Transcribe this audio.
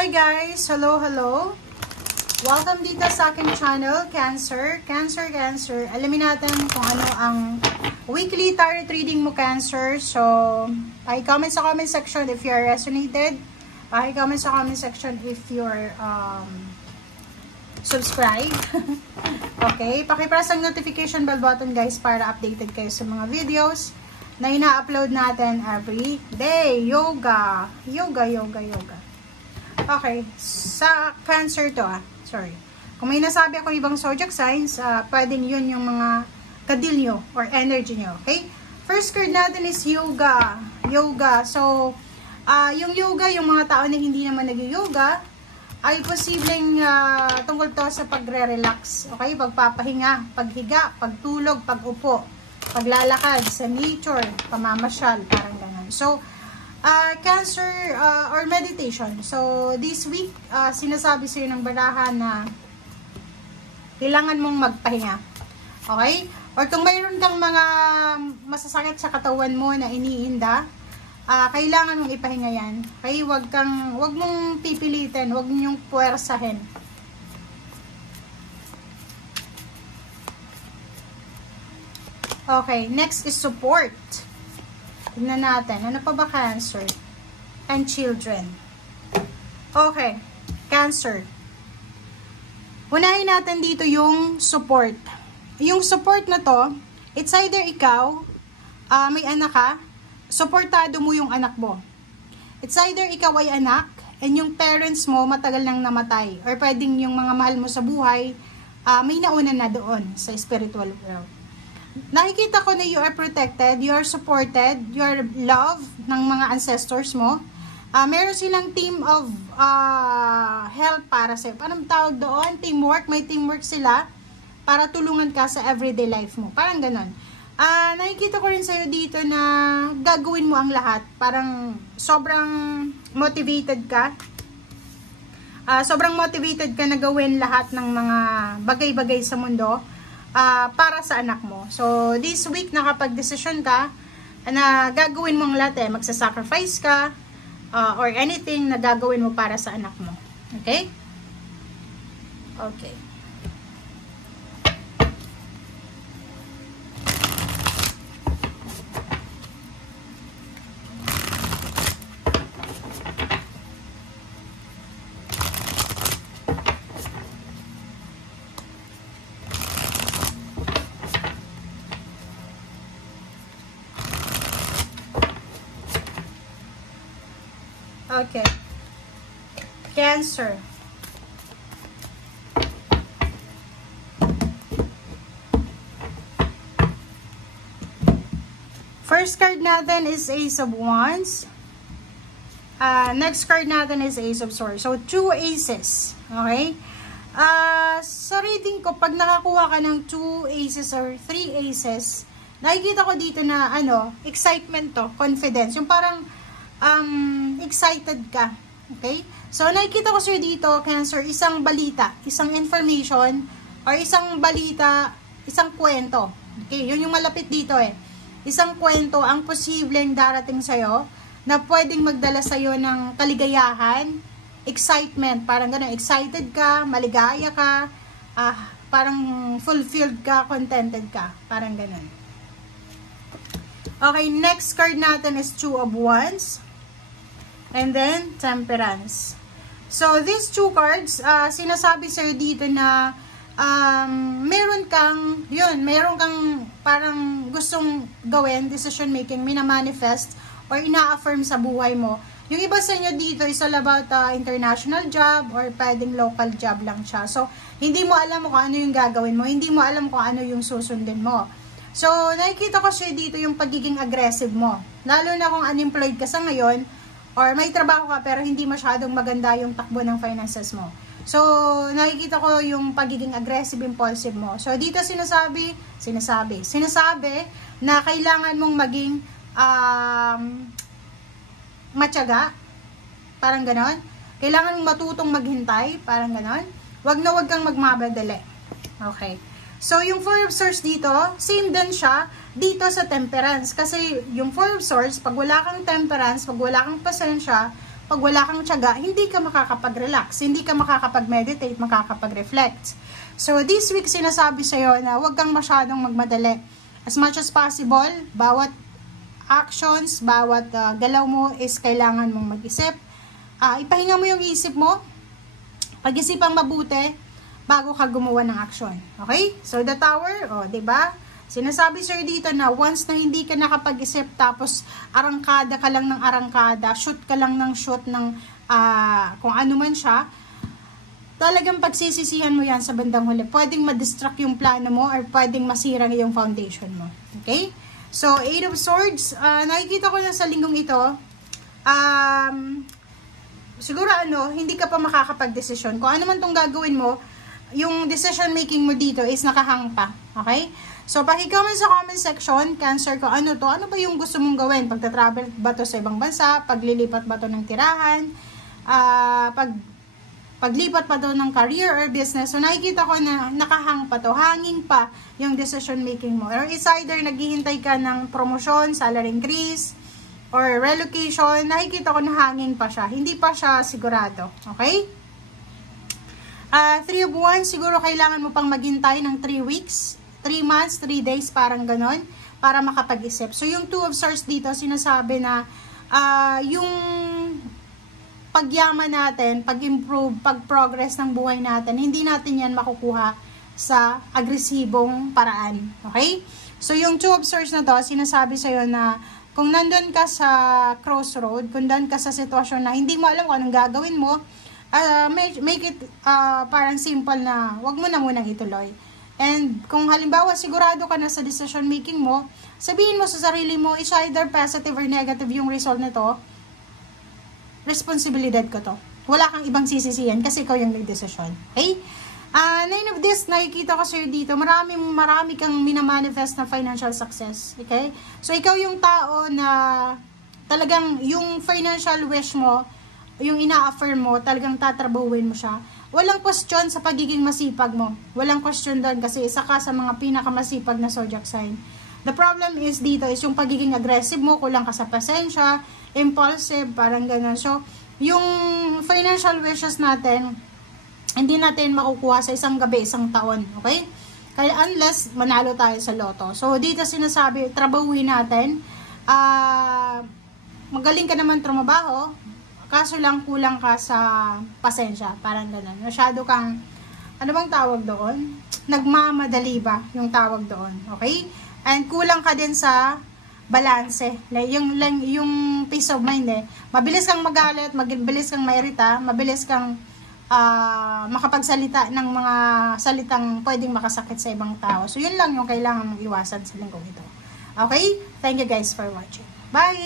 Hi guys! Hello, hello! Welcome dito sa aking channel, Cancer. Alamin natin kung ano ang weekly tarot reading mo, Cancer. So, paki-comment sa comment section if you are resonated. Paki-comment sa comment section if you're subscribe. Okay, paki-press ang notification bell button guys para updated kayo sa mga videos na ina-upload natin every day. Yoga. Okay, sa Cancer to sorry. Kung may nasabi ako ibang zodiac signs, pwedeng yun yung mga kadil nyo or energy nyo, okay? First card natin is yoga. So, yung yoga, yung mga tao na hindi naman nag-yoga, ay posibleng tungkol to sa pagre-relax, okay? Pagpapahinga, paghiga, pagtulog, pag-upo, paglalakad sa nature, pamamasyal, parang ganun. So, Cancer or meditation. So, this week, sinasabi sa'yo ng barahan na kailangan mong magpahinga. Okay? Or kung mayroon kang mga masasakit sa katawan mo na iniinda, kailangan mong ipahinga yan. Okay? Wag mong pipilitin, wag mong puwersahin. Okay, next is support. Tignan natin. Ano pa ba, Cancer? And children. Okay. Cancer. Unahin natin dito yung support. Yung support na to, it's either ikaw, may anak ka, supportado mo yung anak mo. It's either ikaw ay anak, and yung parents mo matagal nang namatay. Or pwedeng yung mga mahal mo sa buhay, may nauna na doon sa spiritual world. Nakikita ko na you are protected, you are supported, you are loved ng mga ancestors mo. Meron silang team of help para sa'yo. Parang tawag doon, teamwork. May teamwork sila para tulungan ka sa everyday life mo. Parang ganon. Nakikita ko rin sa'yo dito na gagawin mo ang lahat. Parang sobrang motivated ka. Sobrang motivated ka na gawin lahat ng mga bagay-bagay sa mundo. Para sa anak mo. So, this week, nakapag-desisyon ka na gagawin mo ang lahat magsasacrifice ka or anything na gagawin mo para sa anak mo. Okay? Okay. Okay. Cancer. First card natin is Ace of Wands. Next card natin is Ace of Swords. So, 2 aces. Okay? Sa reading ko, pag nakakuha ka ng 2 aces or 3 aces, nakikita ko dito na, excitement to, confidence. Yung parang, excited ka. Okay? So, nakikita ko sa'yo dito, Cancer, isang balita, isang information, or isang balita, isang kwento. Okay? Yun yung malapit dito Isang kwento ang posibleng darating sa'yo na pwedeng magdala sa'yo ng kaligayahan, excitement, parang gano'n, excited ka, maligaya ka, parang fulfilled ka, contented ka, parang gano'n. Okay, next card natin is 2 of Wands. And then, Temperance. So, these 2 cards, sinasabi sa'yo dito na meron kang parang gustong gawin, decision making, minamanifest, or ina-affirm sa buhay mo. Yung iba sa inyo dito is all about international job or pwedeng local job lang siya. So, hindi mo alam kung ano yung gagawin mo, hindi mo alam kung ano yung susundin mo. So, nakikita ko siya dito yung pagiging aggressive mo. Lalo na kung unemployed ka sa ngayon, or may trabaho ka pero hindi masyadong maganda yung takbo ng finances mo. So, nakikita ko yung pagiging aggressive, impulsive mo. So, dito sinasabi na kailangan mong maging matyaga. Parang ganon. Kailangan mong matutong maghintay. Parang ganon. Wag kang magmamadali. Okay. So, yung 4 of Swords dito, same din siya dito sa Temperance. Kasi yung 4 of Swords, pag wala kang temperance, pag wala kang pasensya, pag wala kang tiyaga, hindi ka makakapag-relax, hindi ka makakapag-meditate, makakapag-reflect. So, this week sinasabi sa'yo na huwag kang masyadong magmadali. As much as possible, bawat actions, bawat galaw mo is kailangan mong mag-isip. Ipahinga mo yung isip mo, pag-isipang mabuti, bago ka gumawa ng action. Okay? So, the tower, diba? Sinasabi sir dito na once na hindi ka nakapag-isip tapos arangkada ka lang ng arangkada, shoot ka lang ng shoot ng kung ano man siya, talagang pagsisisihan mo yan sa bandang huli. Pwedeng ma-distract yung plano mo or pwedeng masira yung foundation mo. Okay? So, 8 of Swords, nakikita ko na sa linggong ito, siguro hindi ka pa makakapag-desisyon. Kung ano man itong gagawin mo, yung decision making mo dito is nakahang pa. Okay? So, paki-comment sa comment section, Cancer, ko ano to? Ano ba yung gusto mong gawin? Pagta-travel ba to sa ibang bansa? Paglilipat ba to ng tirahan? Paglipat pa to ng career or business? So, nakikita ko na nakahang pa to. Hanging pa yung decision making mo. Or it's either naghihintay ka ng promotion, salary increase, or relocation. Nakikita ko na hanging pa siya. Hindi pa siya sigurado. Okay? 3 of Wands, siguro kailangan mo pang maghintay ng 3 weeks. 3 months, 3 days, parang ganon, para makapag-isip. So, yung 2 of Swords dito, sinasabi na, yung pagyaman natin, pag-improve, pag-progress ng buhay natin, hindi natin yan makukuha sa agresibong paraan. Okay? So, yung 2 of Swords na to, sinasabi sa'yo na, kung nandun ka sa crossroad, kung nandun ka sa sitwasyon na hindi mo alam kung anong gagawin mo, make it parang simple na, wag mo na munang ituloy. And kung halimbawa sigurado ka na sa decision making mo, sabihin mo sa sarili mo, is either positive or negative yung result nito, responsibilidad ko to. Wala kang ibang sisisiyan kasi ikaw yung nag-decision. Okay? 9 of this, nakikita ko sir dito, marami kang minamanifest na financial success. Okay? So, ikaw yung tao na talagang yung financial wish mo, yung ina-affirm mo, talagang tatrabahuin mo siya. Walang question sa pagiging masipag mo. Walang question doon kasi isa ka sa mga pinakamasipag na zodiac sign. The problem is dito is yung pagiging aggressive mo, kulang ka sa pasensya, impulsive, parang ganun. So, yung financial wishes natin, hindi natin makukuha sa isang gabi, isang taon. Okay? Kaya unless manalo tayo sa loto. So, dito sinasabi, trabahuin natin. Magaling ka naman trumabaho, kaso lang kulang ka sa pasensya, parang ganun. Masyado kang, ano bang tawag doon? Nagmamadali ba yung tawag doon? Okay? And kulang ka din sa balanse. Like, yung peace of mind Mabilis kang magalit, mabilis kang mairita, mabilis kang makapagsalita ng mga salitang pwedeng makasakit sa ibang tao. So, yun lang yung kailangan mong iwasan sa linggong ito. Okay? Thank you guys for watching. Bye!